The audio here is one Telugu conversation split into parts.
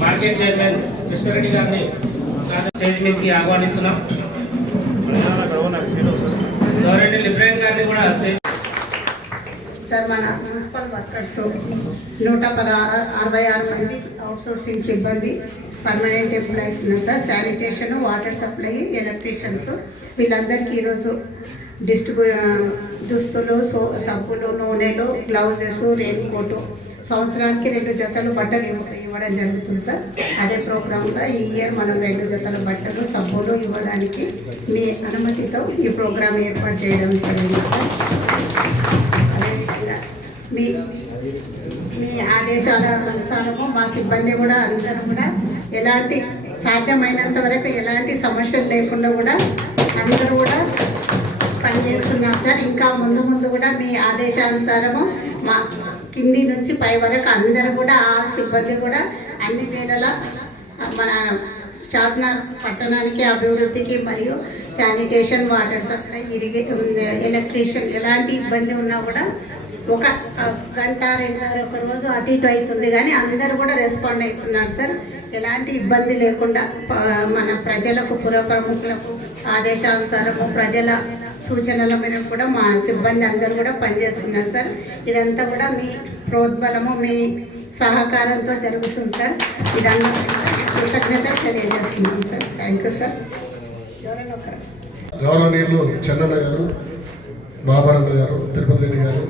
మార్కెట్ చైర్మన్ కృష్ణారెడ్డి గారిని స్టేజ్ మీదకి ఆహ్వానిస్తున్నాం గౌరవ లిబ్రేన్ గారిని కూడా స్టేజ్ సార్ మన మున్సిపల్ వర్కర్స్ నూట పద అరవై ఆరు మంది అవుట్సోర్సింగ్ సిబ్బంది పర్మనెంట్ ఎంప్లాయీస్ ఉన్నారు sir. Sanitation water supply electricians వీళ్ళందరికీ ఈరోజు డిస్ట్రిబ్యూ దుస్తులు సో సబ్బులు నూనెలు గ్లౌజెస్ రెయిన్ కోటు సంవత్సరానికి రెండు జతలు బట్టలు ఇవ్వ- ఇవ్వడం జరుగుతుంది సార్. అదే ప్రోగ్రాంలో ఈ ఇయర్ మనం రెండు జతల బట్టలు సబ్బులు ఇవ్వడానికి మీ అనుమతితో ఈ ప్రోగ్రాం ఏర్పాటు చేయడం జరిగింది సార్. మీ మీ ఆదేశాల అనుసారము మా సిబ్బంది కూడా అందరూ కూడా ఎలాంటి సాధ్యమైనంత వరకు ఎలాంటి సమస్యలు లేకుండా కూడా అందరూ కూడా పనిచేస్తున్నారు సార్. ఇంకా ముందు ముందు కూడా మీ ఆదేశానుసారము మా కింది నుంచి పై వరకు అందరూ కూడా ఆ సిబ్బంది కూడా అన్ని వేళలా మన షాద్నగర్ పట్టణానికి అభివృద్ధికి మరియు శానిటేషన్ వాటర్ సప్లై ఇరిగే ఎలక్ట్రీషియన్ ఎలాంటి ఇబ్బంది ఉన్నా కూడా ఒక గంట రెండు ఒక రోజు అటు ఇటు అవుతుంది కానీ అందరూ కూడా రెస్పాండ్ అవుతున్నారు సార్ ఎలాంటి ఇబ్బంది లేకుండా మన ప్రజలకు పుర ప్రముఖులకు ఆదేశానుసారము ప్రజల సూచనల మేరకు కూడా మా సిబ్బంది అందరూ కూడా పనిచేస్తున్నారు సార్ ఇదంతా కూడా మీ ప్రోద్బలము మీ సహకారంతో జరుగుతుంది సార్ ఇదంతా కృతజ్ఞత తెలియజేస్తున్నాం సార్ థ్యాంక్ యూ సార్ గౌరవనీయులు చెన్నన్న గారు బాబారన్న గారు తిరుపతి రెడ్డి గారు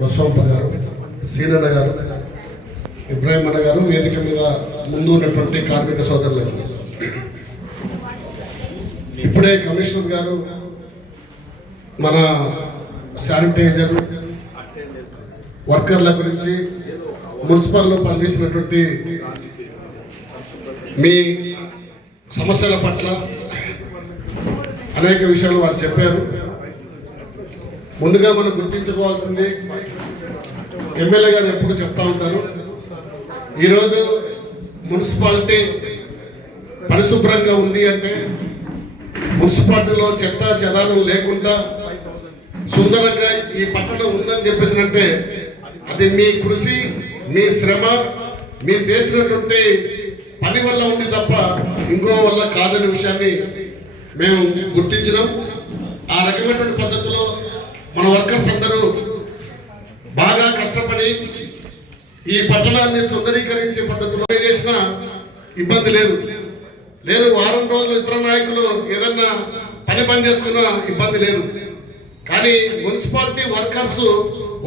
బస్వంప గారు సీనన్న గారు ఇబ్రాహిం అన్న గారు వేదిక మీద ముందు ఉన్నటువంటి కార్మిక సోదరులు ఇప్పుడే కమిషనర్ గారు మన శానిటైజర్ వర్కర్ల గురించి మున్సిపల్లో పనిచేసినటువంటి మీ సమస్యల పట్ల అనేక విషయాలు వారు చెప్పారు. ముందుగా మనం గుర్తించుకోవాల్సింది ఎమ్మెల్యే గారు ఎప్పుడు చెప్తా ఉంటారు ఈరోజు మున్సిపాలిటీ పరిశుభ్రంగా ఉంది అంటే మున్సిపాలిటీలో చెత్త చెదారం లేకుండా సుందరంగా ఈ పట్టణం ఉందని చెప్పేసినంటే అది మీ కృషి మీ శ్రమ మీరు చేసినటువంటి పని వల్ల ఉంది తప్ప ఇంకో వల్ల కాదనే విషయాన్ని మేము గుర్తించినాం. ఆ రకమైనటువంటి పద్ధతిలో మన వర్కర్స్ అందరూ బాగా కష్టపడి ఈ పట్టణాన్ని సుందరీకరించే పద్ధతిలో చేసిన ఇబ్బంది లేదు. లేదు వారం రోజులు ఇతర నాయకులు ఏదన్నా పని పని చేసుకున్న ఇబ్బంది లేదు. కానీ మున్సిపాలిటీ వర్కర్స్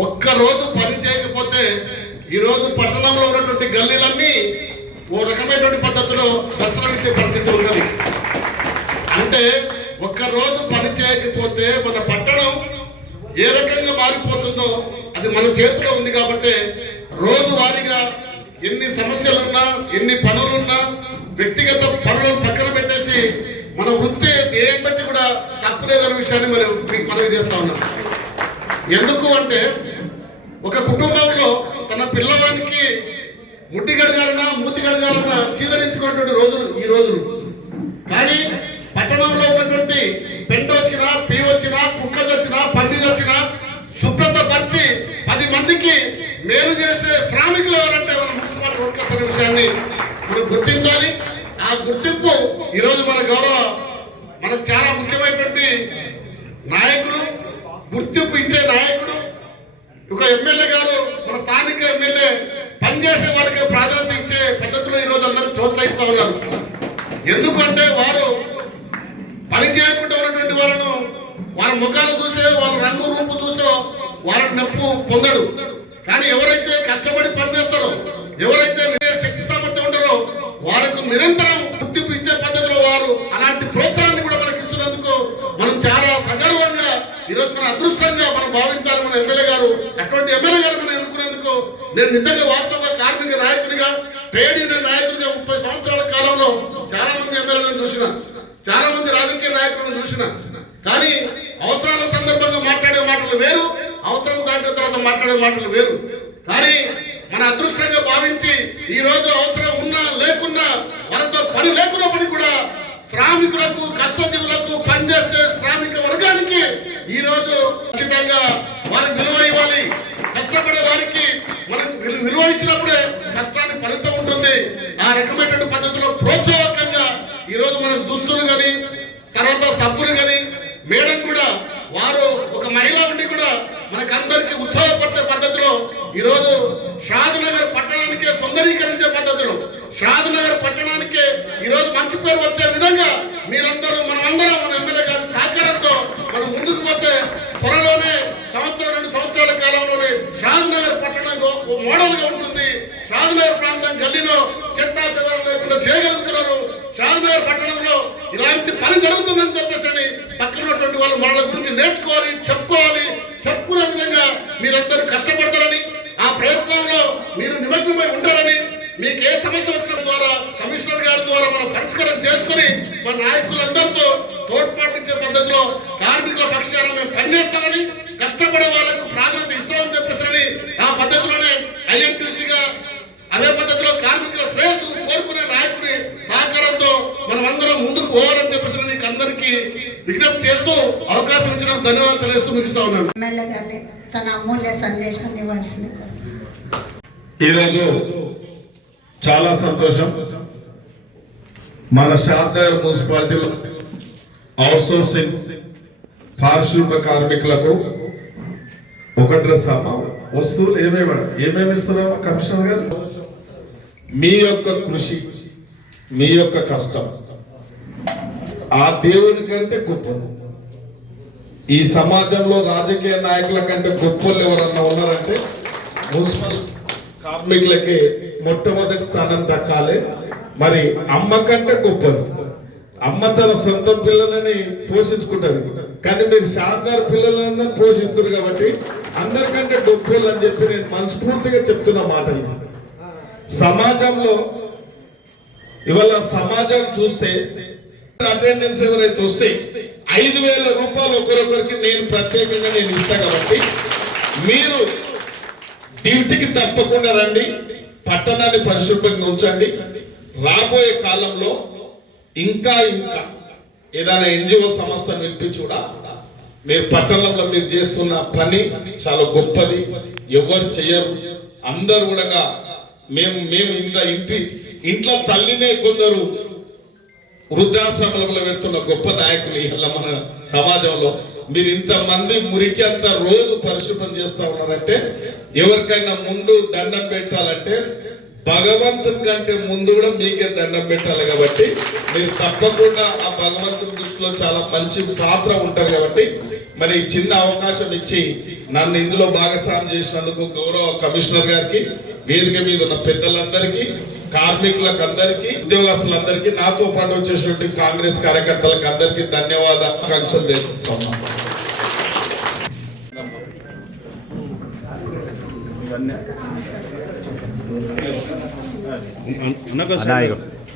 ఒక్క రోజు పని చేయకపోతే ఈరోజు పట్టణంలో ఉన్నటువంటి గల్లీలన్నీ ఓ రకమైనటువంటి పద్ధతిలో దర్శనమిచ్చే పరిస్థితి ఉన్నది. అంటే ఒక్క రోజు పని చేయకపోతే మన పట్టణం ఏ రకంగా మారిపోతుందో అది మన చేతిలో ఉంది కాబట్టి రోజువారీగా ఎన్ని సమస్యలున్నా ఎన్ని పనులున్నా వ్యక్తిగత పనులను పక్కన పెట్టేసి మన వృత్తి దేని బట్టి కూడా తప్పులేదనే విషయాన్ని మనం మనవి చేస్తా ఉన్నాం. ఎందుకు అంటే ఒక కుటుంబంలో తన పిల్లవానికి ముట్టి గడగాలన్నా మూతి గడగాలన్నా చీదరించుకున్నటువంటి రోజులు ఈ రోజులు కానీ పట్టణంలో ఉన్నటువంటి పెండ వచ్చినా పీ వచ్చినా కుక్క చచ్చినా పంది చచ్చినా శుభ్రత పరిచి పది మందికి మేలు చేసే శ్రామికులు ఎవరంటే మన మున్సిపల్ వర్కర్స్ అనే విషయాన్ని మనం గుర్తించాలి. ఆ గుర్తింపు ఈరోజు మన గౌరవ మనకు చాలా ముఖ్యమైనటువంటి నాయకుడు గుర్తింపు ఇచ్చే నాయకుడు ఒక ఎమ్మెల్యే గారు మన స్థానిక ఎమ్మెల్యే పనిచేసే వాళ్ళకి ప్రాధాన్యత ఇచ్చే పద్ధతిలో ఈరోజు అందరూ ప్రోత్సహిస్తూ ఉన్నారు. ఎందుకంటే వారు పని చేయకుండా ఉన్నటువంటి వాళ్ళను వారి ముఖాలు చూసే వాళ్ళ రంగు రూపు చూసో వారిని నొప్పు పొందడు. మనకు నిరంతరం గుర్తింపు ఇచ్చే పద్ధతిలో వారు అలాంటి ప్రోత్సాహాన్ని కూడా మనకి ఇస్తున్నందుకు మనం చాలా సగర్వంగా ఈరోజు మన అదృష్టంగా మనం భావించాలి మన ఎమ్మెల్యే గారు. అటువంటి ఎమ్మెల్యే గారు మనం ఎన్నుకునేందుకు నేను నిజంగా వాస్తవంగా కార్మిక నాయకుడిగా ట్రేడ్ యూనియన్ నాయకుడిగా ముప్పై సంవత్సరాల కాలంలో చాలా మంది ఎమ్మెల్యేలను చూసిన చాలా మంది రాజకీయ నాయకులను చూసిన. కానీ అవసరాల సందర్భంగా మాట్లాడే మాటలు వేరు అవసరం దాటిన తర్వాత మాట్లాడే మాటలు వేరు. కానీ మన అదృష్టంగా భావించి ఈ రోజు అవసరం ఉన్నా లేకున్నా పని లేకున్నప్పటికీ కూడా శ్రామికులకు కష్టజీవులకు పనిచేసే శ్రామిక వర్గానికి ఈ రోజు ఖచ్చితంగా వారికి విలువ ఇవ్వాలి. కష్టపడే వారికి మనకు విలువ ఇచ్చినప్పుడే కష్టానికి ఫలితం ఉంటుంది. ఆ రకమైనటువంటి పద్ధతిలో ప్రోత్సాహకంగా ఈ రోజు మనం దుస్తులు కానీ తర్వాత సబ్బులు కానీ మేడం కూడా వారు ఒక మహిళ ఉండి కూడా మనకందరికి ఉత్సాహపరిచే పద్ధతిలో ఈరోజు షాద్ నగర్ పట్టణానికే సుందరీకరించే పద్ధతిలో షాద్నగర్ పట్టణానికే ఈరోజు మంచి పేరు వచ్చే విధంగా మీరందరూ మనమందరం మన ఎమ్మెల్యే గారి సహకారంతో మనం ముందుకు పోతే త్వరలోనే సంవత్సరం రెండు సంవత్సరాల కాలంలోనే షాద్నగర్ పట్టణం ఓ మోడల్గా ఉంటుంది. షాద్నగర్ ప్రాంతం గల్లీలో చెత్తా చెదరం లేకుండా చేయగలుగుతున్నారు. షాద్నగర్ పట్టణంలో ఇలాంటి పని జరుగుతుందని చెప్పేసి అని పక్కన ఉన్నటువంటి వాళ్ళ మోడల గురించి నేర్చుకోవాలి చెప్పుకోవాలి. చెప్పుకునే విధంగా మీరందరూ కష్టపడతారని ఆ ప్రయత్నంలో మీరు నిమగ్నమై ఉంటారని మీకు ఏ సమస్య వచ్చిన ద్వారా కమిషనర్ గారి ద్వారా మనం పరిష్కారం చేసుకుని మన నాయకులందరితో తోడ్పాటించే పద్ధతిలో కార్మికుల పక్షాన మేము పనిచేస్తామని కష్టపడే వాళ్ళకు ప్రాధాన్యత ఇస్తామని చెప్పేసి ఆ పద్ధతిలోనే ఐఎన్టీసీగా అదే పద్ధతిలో కార్మికుల శ్రేయస్సు కోరుకునే నాయకుని సహకారంతో మనం అందరం ముందుకు పోవాలని చెప్పేసి నీకు అందరికీ విజ్ఞప్తి చేస్తూ అవకాశం ఇచ్చిన ధన్యవాదాలు తెలియజేస్తూ ముగిస్తా ఉన్నాను. తన అమూల్య సందేశాన్ని ఇవ్వాల్సింది. ఈరోజు చాలా సంతోషం. మన షాద్నగర్ మున్సిపాలిటీలో అవుట్సోర్సింగ్ పారిశుద్ధ కార్మికులకు ఒక డ్రెస్ అమ్మా వస్తువులు ఏమేమి ఏమేమి ఇస్తున్నామా కమిషనర్ గారు? మీ యొక్క కృషి మీ యొక్క కష్టం. ఆ దేవుని కంటే గొప్పది. ఈ సమాజంలో రాజకీయ నాయకుల కంటే గొప్పలు ఎవరన్నా ఉన్నారంటే మున్సిపల్ కార్మికులకే మొట్టమొదటి స్థానం దక్కాలి. మరి అమ్మ కంటే గొప్పది. అమ్మ తన సొంత పిల్లలని పోషించుకుంటుంది. కానీ మీరు షాద్దార్ పిల్లలందరూ పోషిస్తారు కాబట్టి అందరికంటే గొప్పలు అని చెప్పి నేను మనస్ఫూర్తిగా చెప్తున్న మాట ఇది. సమాజంలో ఇవాళ సమాజం చూస్తే అటెండెన్స్ ఎవరైతే వస్తే ఐదు వేల రూపాయలు ఒకరొకరికి నేను ప్రత్యేకంగా నేను ఇస్తా కాబట్టి మీరు డ్యూటీకి తప్పకుండా రండి. పట్టణాన్ని పరిశుభ్రంగా ఉంచండి. రాబోయే కాలంలో ఇంకా ఇంకా ఏదైనా ఎన్జిఓ సంస్థ నిలిపి కూడా మీరు పట్టణంలో మీరు చేస్తున్న పని చాలా గొప్పది. ఎవరు చెయ్యరు అందరు కూడా మేము మేము ఇంకా ఇంటి ఇంట్లో తల్లినే కొందరు వృద్ధాశ్రమంలో పెడుతున్న గొప్ప నాయకులు ఇలా మన సమాజంలో. మీరు ఇంతమంది మురికి అంత రోజు పరిశుభ్రం చేస్తా ఉన్నారంటే ఎవరికైనా ముందు దండం పెట్టాలంటే భగవంతుని కంటే ముందు కూడా మీకే దండం పెట్టాలి కాబట్టి మీరు తప్పకుండా ఆ భగవంతుని దృష్టిలో చాలా మంచి పాత్ర ఉంటుంది కాబట్టి మరి చిన్న అవకాశం ఇచ్చి నన్ను ఇందులో భాగస్వామి చేసినందుకు గౌరవ కమిషనర్ గారికి వేదిక మీద ఉన్న పెద్దలందరికీ కార్మికులకు అందరికీ ఉద్యోగస్తులందరికీ నాతో పాటు వచ్చేటువంటి కాంగ్రెస్ కార్యకర్తలకు అందరికీ ధన్యవాదాలు తెలియజేస్తా ఉన్నాను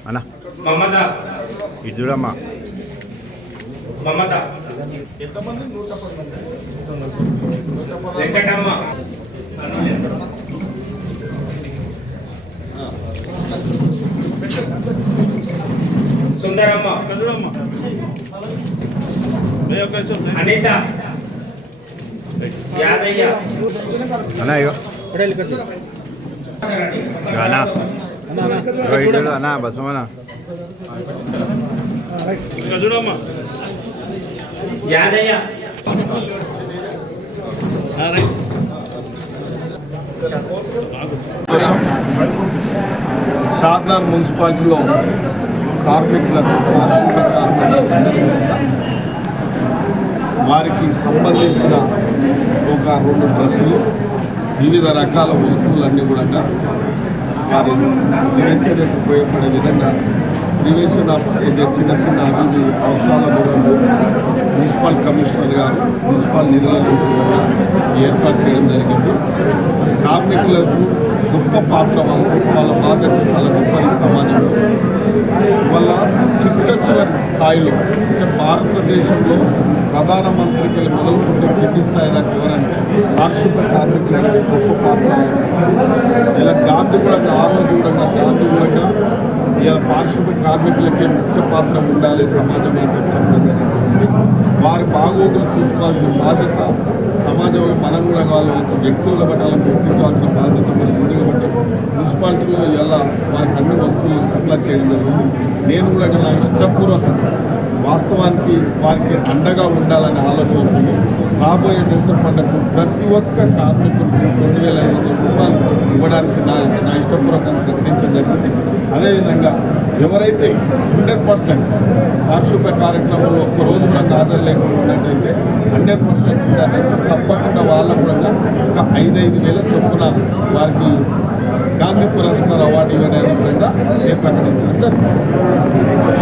అన్నా. మమత. ఇటు చూడమ్మా. మమత. వెంకటమ్మ. సుందరమ్మ. అనిత. యాదయ్య. అన్నా ఇగో. అన్నా. ఇగో ఇటు చూడు కాకినాడ మున్సిపాలిటీలో కార్మికులకు పారిశుద్ధ కార్మికులకు వారికి సంబంధించిన ఒక రెండు డ్రెస్సులు వివిధ రకాల వస్తువులన్నీ కూడా వారి దినచర్యకు ఉపయోగపడే విధంగా ప్రివెన్షన్ ఆఫ్ చిన్న చిన్న అభివృద్ధి అవసరాల దూరంలో మున్సిపల్ కమిషనర్ గారు మున్సిపల్ నిధుల నుంచి కూడా ఏర్పాటు చేయడం జరిగింది. కార్మికులకు గొప్ప పాత్ర వాళ్ళు వాళ్ళ బాధ్యత చాలా గొప్పది సమాజంలో. వల్ల చిట్ట చివరి స్థాయిలో అంటే భారతదేశంలో ప్రధానమంత్రికి మొదలుకుంటే కింది స్థాయి దాకా ఎవరంటే పారిశుద్ధ కార్మికులకి గొప్ప పాత్ర ఇలా గాంధీ కూడా ఆ రోజు కూడా గాంధీ కూడా ఇలా పారిశుద్ధ కార్మికులకే ముఖ్య పాత్ర ఉండాలి సమాజం అని చెప్పడం వారి బాగోగులు చూసుకోవాల్సిన బాధ్యత సమాజంలో మనం కూడా వాళ్ళు వ్యక్తుల పట్టాలను గుర్తించాల్సిన బాధ్యత మనం ముందుగా కాబట్టి మున్సిపాలిటీలో ఇలా వారికి అన్ని వస్తువులు సప్లై చేయడం జరిగింది. నేను కూడా నా ఇష్టపూర్వకంగా వాస్తవానికి వారికి అండగా ఉండాలనే ఆలోచన ఉంది రాబోయే దసరా పండుగకు ప్రతి ఒక్క కార్మికుడికి రెండు వేల ఐదు వందల రూపాయలు ఇవ్వడానికి నా నా ఇష్టపూర్వకంగా ప్రకటించడం జరిగింది. అదేవిధంగా ఎవరైతే హండ్రెడ్ పర్సెంట్ పారిశుభ్ర కార్యక్రమంలో ఒక్క రోజు కూడా హాజరు లేకుండా ఉన్నట్టయితే హండ్రెడ్ పర్సెంట్ తప్పకుండా వాళ్ళ కూడా ఒక ఐదు ఐదు వేల చొప్పున వారికి గాంధీ పురస్కార్ అవార్డు ఇవ్వడానికి కూడా నేను ప్రకటించడం జరిగింది.